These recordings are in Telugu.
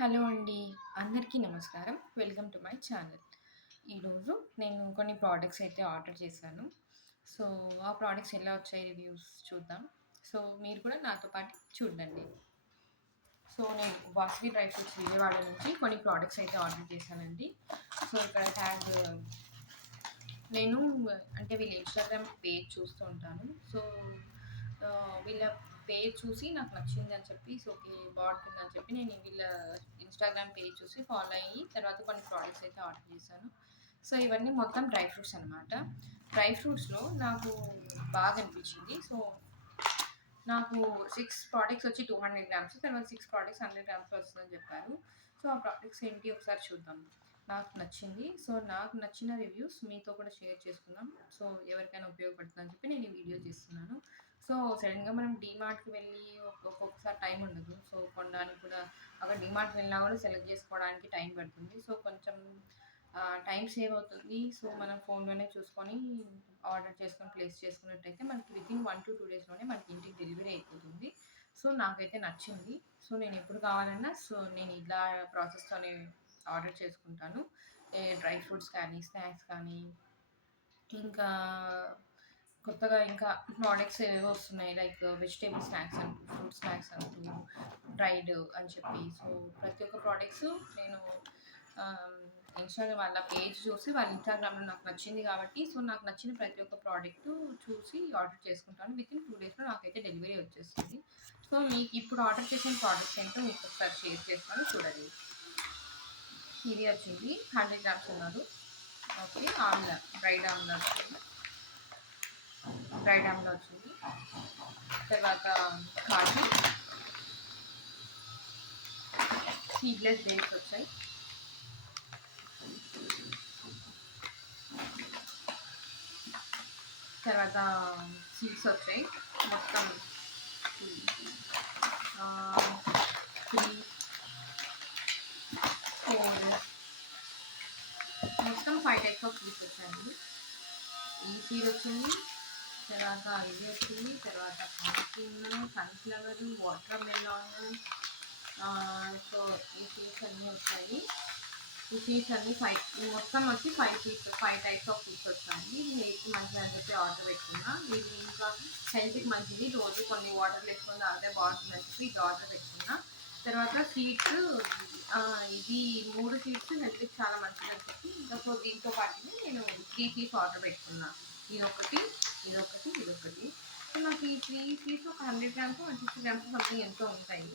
హలో అండి. అందరికీ నమస్కారం. Welcome to my channel. ఈరోజు నేను కొన్ని ప్రోడక్ట్స్ అయితే ఆర్డర్ చేశాను. సో, ఆ ప్రోడక్ట్స్ ఎలా వచ్చాయి రివ్యూస్ చూద్దాం. సో, మీరు కూడా నాతో పాటు చూడండి. సో, నేను వాసవి డ్రై ఫ్రూట్స్ విజయవాడ నుంచి కొన్ని ప్రోడక్ట్స్ అయితే ఆర్డర్ చేశానండి. సో, ఇక్కడ ట్యాగ్ నేను అంటే వీళ్ళ ఇన్‌స్టాగ్రామ్ పేజ్ చూస్తూ ఉంటాను. సో, వీళ్ళ పేజ్ చూసి నాకు నచ్చింది అని చెప్పి సో, ఓకే బావుంటుందని చెప్పి నేను వీళ్ళ ఇన్‌స్టాగ్రామ్ పేజ్ చూసి ఫాలో అయ్యి తర్వాత కొన్ని ప్రోడక్ట్స్ అయితే ఆర్డర్ చేశాను. సో, ఇవన్నీ మొత్తం డ్రై ఫ్రూట్స్ అనమాట. డ్రై ఫ్రూట్స్‌లో నాకు బాగా అనిపించింది. సో, నాకు 6 ప్రోడక్ట్స్ వచ్చి 200 గ్రామ్స్. తర్వాత 6 ప్రోడక్ట్స్ 100 గ్రామ్స్‌లో వస్తుందని చెప్పారు. సో, ఆ ప్రోడక్ట్స్ ఏంటి ఒకసారి చూద్దాం. నాకు నచ్చింది. సో, నాకు నచ్చిన రివ్యూస్ మీతో కూడా షేర్ చేసుకుందాం. సో, ఎవరికైనా ఉపయోగపడుతుందని చెప్పి నేను ఈ వీడియో చేస్తున్నాను. సో, సడెన్‌గా మనం డీమార్ట్‌కి వెళ్ళి ఒక్కొక్కసారి టైం ఉండదు. సో, కొనడానికి కూడా అక్కడ డీమార్ట్‌కి వెళ్ళినా కూడా సెలెక్ట్ చేసుకోవడానికి టైం పడుతుంది. సో, కొంచెం టైం సేవ్ అవుతుంది. సో, మనం ఫోన్‌లోనే చూసుకొని ఆర్డర్ చేసుకొని ప్లేస్ చేసుకున్నట్టయితే మనకి వితిన్ 1-2 డేస్‌లోనే మనకి ఇంటికి డెలివరీ అయిపోతుంది. సో, నాకైతే నచ్చింది. సో, నేను ఎప్పుడు కావాలన్నా సో, నేను ఇలా ప్రాసెస్‌తోనే ఆర్డర్ చేసుకుంటాను. డ్రై ఫ్రూట్స్ కానీ, స్నాక్స్ కానీ, ఇంకా కొత్తగా ఇంకా ప్రోడక్ట్స్ ఏవేవో వస్తున్నాయి. లైక్ వెజిటబుల్ స్నాక్స్ అంటూ, ఫ్రూట్ స్నాక్స్ అంటూ, డ్రైడ్ అని చెప్పి. సో, ప్రతి ఒక్క ప్రోడక్ట్స్ నేను ఇన్‌స్టాగ్రామ్ వాళ్ళ పేజ్ చూసి వాళ్ళ ఇన్‌స్టాగ్రామ్‌లో నాకు నచ్చింది కాబట్టి సో, నాకు నచ్చిన ప్రతి ఒక్క ప్రోడక్టు చూసి ఆర్డర్ చేసుకుంటాను. వితిన్ 2 డేస్‌లో నాకైతే డెలివరీ వచ్చేస్తుంది. సో, మీకు ఇప్పుడు ఆర్డర్ చేసిన ప్రోడక్ట్స్ ఏంటో మీకు ఒకసారి షేర్ చేస్తాను చూడండి. ఇది వచ్చింది 100 గ్రామ్స్ ఉన్నది. ఓకే. ఆమ్లా, డ్రైడ్ ఆమ్లా వచ్చింది. డ్రైడ్ ఆమ్లా వచ్చింది. తర్వాత కాజు, సీడ్లెస్ డేట్స్ వచ్చాయి. తర్వాత సీడ్స్ వచ్చాయి. మొత్తం 3, 4 మొత్తం 5 టైప్స్ ఆఫ్ సీడ్స్ వచ్చాయండి. ఈ సీడ్ వచ్చింది. తర్వాత ఇది వచ్చింది. తర్వాత pumpkin, sunflower, water melon. So, ఈ సీడ్స్ అన్నీ వచ్చాయి. ఈ సీడ్స్ అన్నీ మొత్తం వచ్చి 5 టైప్స్ ఆఫ్ సీడ్స్ వచ్చాయండి. ఇది హెయిర్‌కి మంచిది అని చెప్పి ఆర్డర్ పెట్టుకున్నా. ఇది ఇంకా హెల్త్‌కి మంచిది. రోజు కొన్ని వాటర్‌లో వేసుకొని తాగితే బాగుంటుందని చెప్పి ఇది ఆర్డర్ పెట్టుకున్నా. తర్వాత సీడ్స్ ఇది 3 సీడ్స్ హెల్త్‌కి చాలా మంచిదని చెప్పి ఇంకా సో, దీంతో పాటునే నేను 3 సీడ్స్ ఆర్డర్ పెట్టుకున్నా. ఇదొకటి, ఇదొకటి, ఇదొకటి. సో, నాకు ఈ 3 సీడ్స్ ఒక 100 గ్రామ్స్, 150 గ్రామ్స్ సంథింగ్ ఎంతో ఉంటాయి.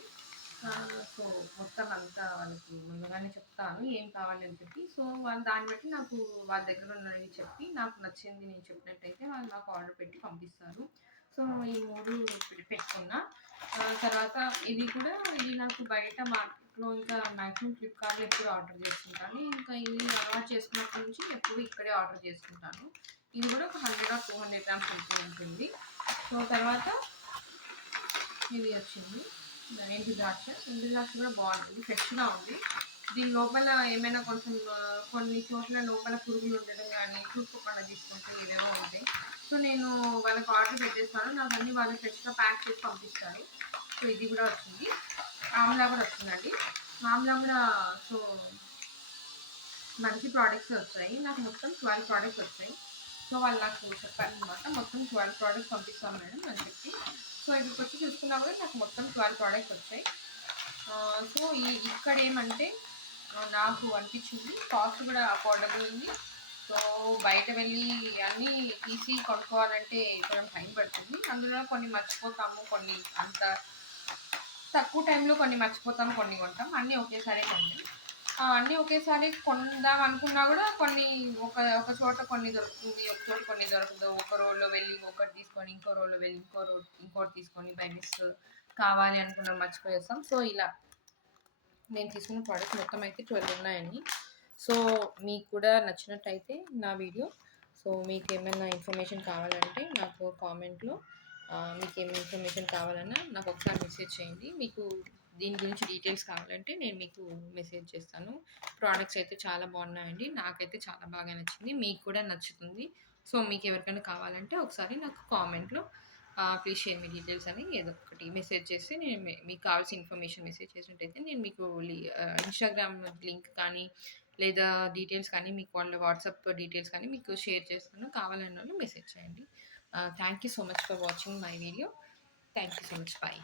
సో, మొత్తం అంతా వాళ్ళకి ముందుగానే చెప్తాను ఏం కావాలని చెప్పి. సో, వాళ్ళు దాన్ని బట్టి నాకు వాళ్ళ దగ్గర ఉన్నవి చెప్పి నాకు నచ్చింది నేను చెప్పినట్టయితే వాళ్ళు నాకు ఆర్డర్ పెట్టి పంపిస్తారు. సో, ఈ 3 పెట్టుకున్నా. తర్వాత ఇది నాకు బయట మార్కెట్‌లో ఇంకా మాక్సిమం ఫ్లిప్‌కార్ట్‌లో ఎప్పుడు ఆర్డర్ చేస్తుంటాను. ఇంకా ఇది అలవాటు చేసుకున్నప్పటి నుంచి ఎప్పుడు ఇక్కడే ఆర్డర్ చేసుకుంటాను. ఇది కూడా ఒక 100 ఆర్ 200 గ్రామ్స్ ఉంటుంది. సో, తర్వాత ఇది వచ్చింది. ఎండు ద్రాక్ష. ఎండు ద్రాక్ష కూడా బాగుంటుంది. ఫ్రెష్‌గా ఉంది. దీని లోపల ఏమైనా కొంచెం కొన్ని చోట్ల లోపల పురుగులు ఉండడం కానీ, చూసుకోకుండా తీసుకుంటే ఏవేవో ఉంటాయి. సో, నేను వాళ్ళకి ఆర్డర్ పెట్టేస్తాను. నాకు అన్నీ వాళ్ళు ఫ్రెష్‌గా ప్యాక్ చేసి పంపిస్తారు. సో, ఇది కూడా వచ్చింది. ఆమ్లా కూడా వచ్చిందండి. ఆమ్లా కూడా సో, మంచి ప్రోడక్ట్స్ వచ్చాయి. నాకు మొత్తం 12 ప్రోడక్ట్స్ వచ్చాయి. సో, వాళ్ళు నాకు చెప్పారనమాట. మొత్తం 12 ప్రోడక్ట్స్ పంపిస్తాం మేడం అని చెప్పి. సో, ఇక్కడికొచ్చి చూసుకున్నా కూడా నాకు మొత్తం 12 ప్రోడక్ట్స్ వచ్చాయి. సో, ఇక్కడ ఏమంటే నాకు అనిపించింది కాస్ట్ కూడా అఫోర్డబుల్ ఉంది. సో, బయట వెళ్ళి అన్నీ తీసి కొనుక్కోవాలంటే కొంచెం టైం పడుతుంది. అందులో కొన్ని మర్చిపోతాము, కొన్ని అంత తక్కువ టైంలో కొన్ని మర్చిపోతాం, కొన్ని కొంటాం. అన్నీ ఒకేసారి కొంటాం. అన్నీ ఒకేసారి కొందాం అనుకున్నా కూడా కొన్ని ఒక చోట కొన్ని దొరుకుతుంది, ఒక చోట కొన్ని దొరకదు. ఒక రోడ్లో వెళ్ళి ఒకటి తీసుకొని, ఇంకో రోడ్లో వెళ్ళి ఇంకోటి తీసుకొని బై మిస్ కావాలి అనుకున్నాం మర్చిపోయేస్తాం. సో, ఇలా నేను తీసుకున్న ప్రోడక్ట్స్ మొత్తం అయితే 12 ఉన్నాయండి. సో, మీకు కూడా నచ్చినట్టయితే నా వీడియో సో, మీకేమైనా ఇన్ఫర్మేషన్ కావాలంటే నాకు కామెంట్‌లో మీకేమైనా ఇన్ఫర్మేషన్ కావాలన్నా నాకు ఒకసారి మెసేజ్ చేయండి. మీకు దీని గురించి డీటెయిల్స్ కావాలంటే నేను మీకు మెసేజ్ చేస్తాను. ప్రోడక్ట్స్ అయితే చాలా బాగున్నాయండి. నాకైతే చాలా బాగా నచ్చింది. మీకు కూడా నచ్చుతుంది. సో, మీకు ఎవరికైనా కావాలంటే ఒకసారి నాకు కామెంట్‌లో ప్లీజ్ షేర్ మీ డీటెయిల్స్ అని ఏదో ఒకటి మెసేజ్ చేసి నేను మీకు కావాల్సిన ఇన్ఫర్మేషన్ మెసేజ్ చేసినట్టయితే నేను మీకు ఇన్‌స్టాగ్రామ్ లింక్ కానీ, లేదా డీటెయిల్స్ కానీ మీకు వాళ్ళ వాట్సాప్ డీటెయిల్స్ కానీ మీకు షేర్ చేస్తాను. కావాలన్నోళ్ళు మెసేజ్ చేయండి. Thank you so much for watching my video. Thank you so much. By.